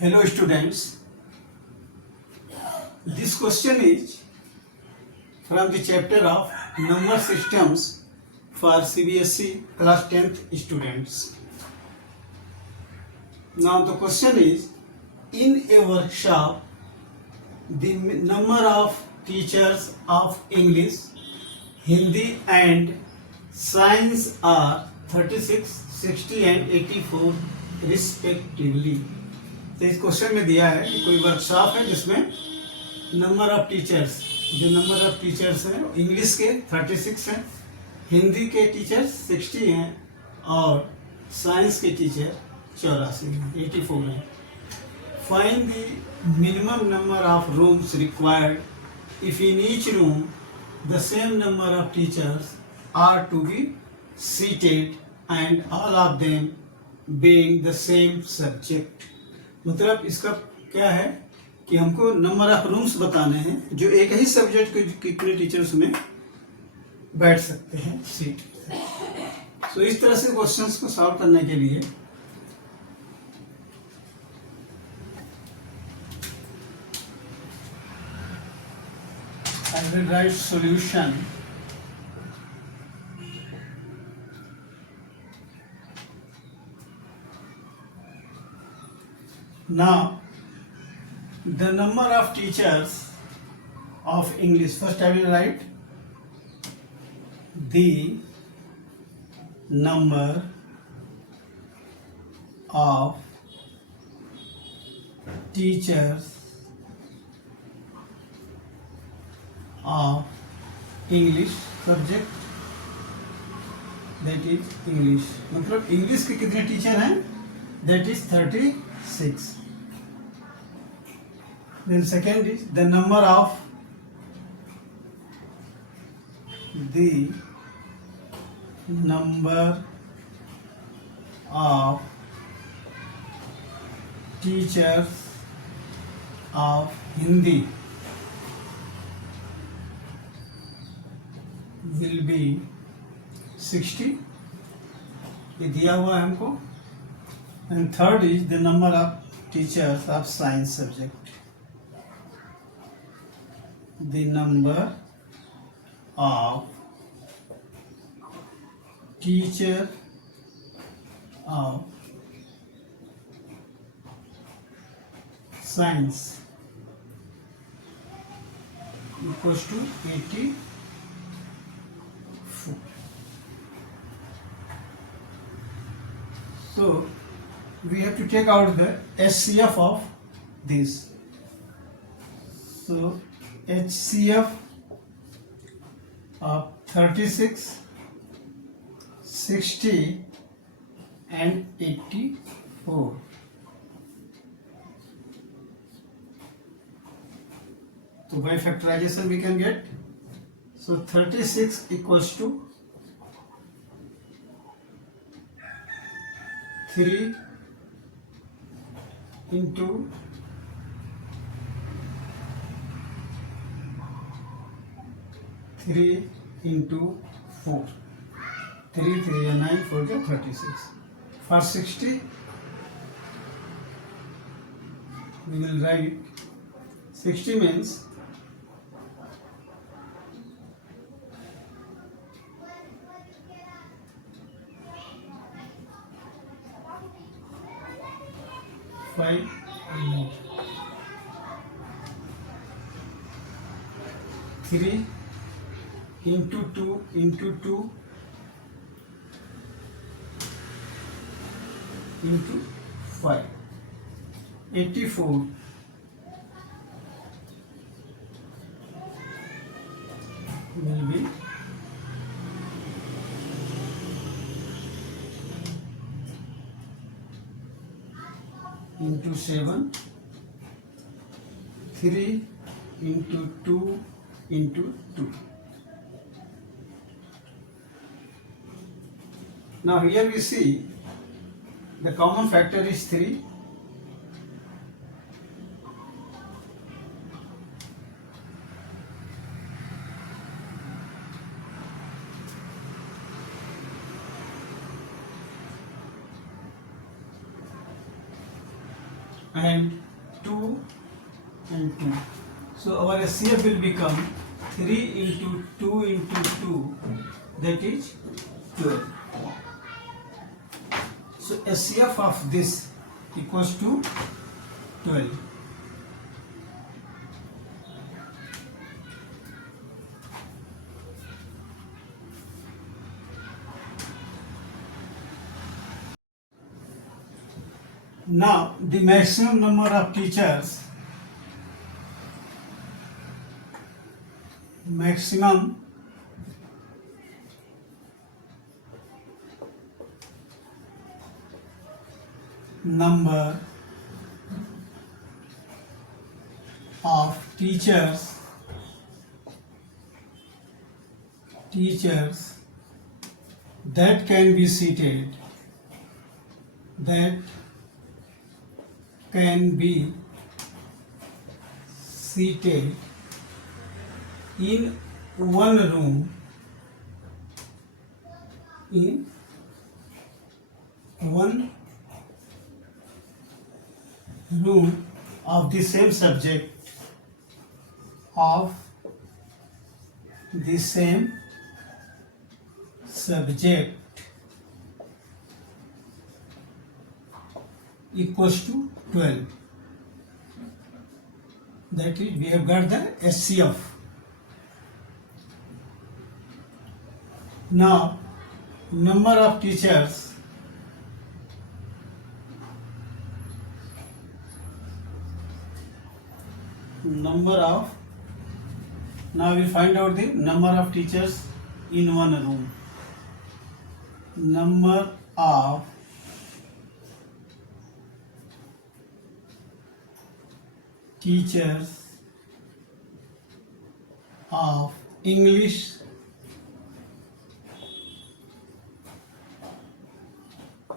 Hello students, this question is from the chapter of number systems for CBSE class 10th students. Now the question is, in a workshop the number of teachers of English, Hindi and science are 36, 60 and 84 respectively. तो इस question में दिया है कि कोई workshop है जिसमें number of teachers, जो नंबर ऑफ टीचर्स हैं इंग्लिश के 36 हैं, हिंदी के टीचर्स 60 हैं और साइंस के टीचर 84 हैं, 84 हैं. Find the minimum number of rooms required if in each room the same number of teachers are to be seated and all of them being the same subject. मतलब इसका क्या है कि हमको नंबर ऑफ रूम्स बताने हैं जो एक ही सब्जेक्ट के कितने टीचर्स में बैठ सकते हैं सीट. सो इस तरह से क्वेश्चंस को सॉल्व करने के लिए I will write solution. Now, the number of teachers of English. First, I will write the number of teachers of English subject, that is English. मतलब इंग्लिश के कितने टीचर हैं? That is 36. Then second is the number of teachers of Hindi will be 60. ये दिया हुआ है हमको. And third is the number of teachers of science subject. The number of teacher of science equals to 84. So we have to take out the HCF of this. So HCF of 36, 60 and 84. So by factorization we can get, so 36 equals to 3 into 3 into 4. 3 3 या 9 4 या 36. For 60 we will write 60 means five more 3 into 2 into 2 into 5. 84 will be into 7, 3 into 2 into 2. Now here we see the common factor is 3. and 2 and 2. So our SCF will become 3 into 2 into 2, that is 12. So SCF of this equals to 12. Now the maximum number of teachers, maximum number of teachers that can be seated, in one room, of the same subject, equals to 12. That is, we have got the SCF. Now, number of teachers now we find out the number of teachers in one room. Number of teachers of English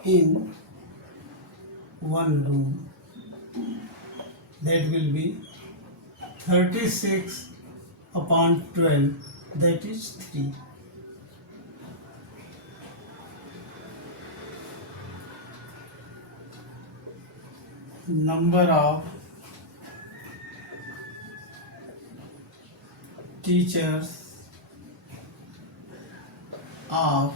in one room, that will be 36 upon 12, that is 3. Number of teachers of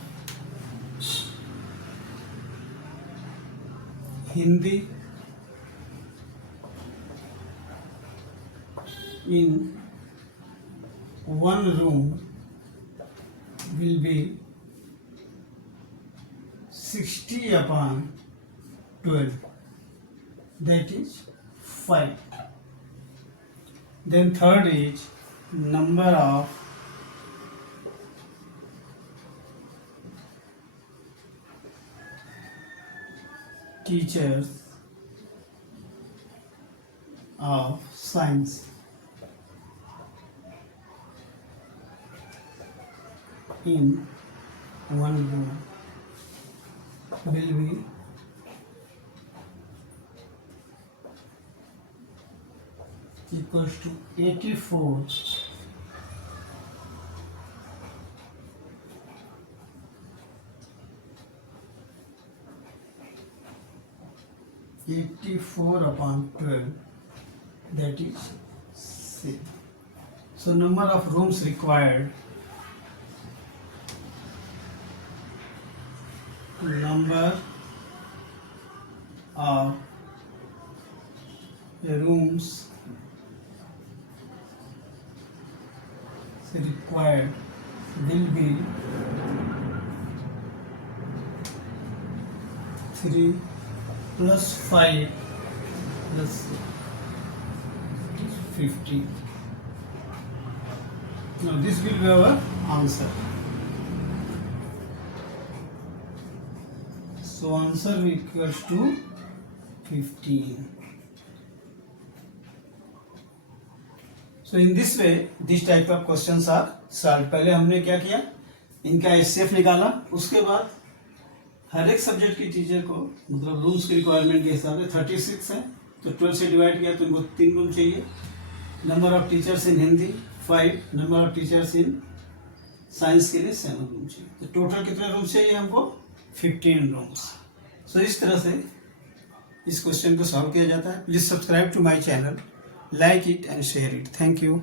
Hindi in one room will be 60 upon 12, that is 5. Then third is number of teachers of science in one room will be 84 upon 12, that is 6. So number of rooms required, number of rooms required will be 3 plus 5 plus 50. Now this will be our answer. So answer equals to 15. So in this way this type of questions are solved. पहले हमने क्या किया, इनका HCF निकाला, उसके बाद हर एक subject की टीचर को मतलब रूम्स की रिक्वायरमेंट के हिसाब से 36 है तो 12 से डिवाइड किया तो इनको 3 रूम चाहिए. Number of teachers in Hindi 5, number of teachers in science के लिए 7 रूम चाहिए. तो टोटल कितने रूम चाहिए हमको? 15 रूम्स. सो इस तरह से इस क्वेश्चन को सॉल्व किया जाता है। Please subscribe to my channel, like it and share it. Thank you.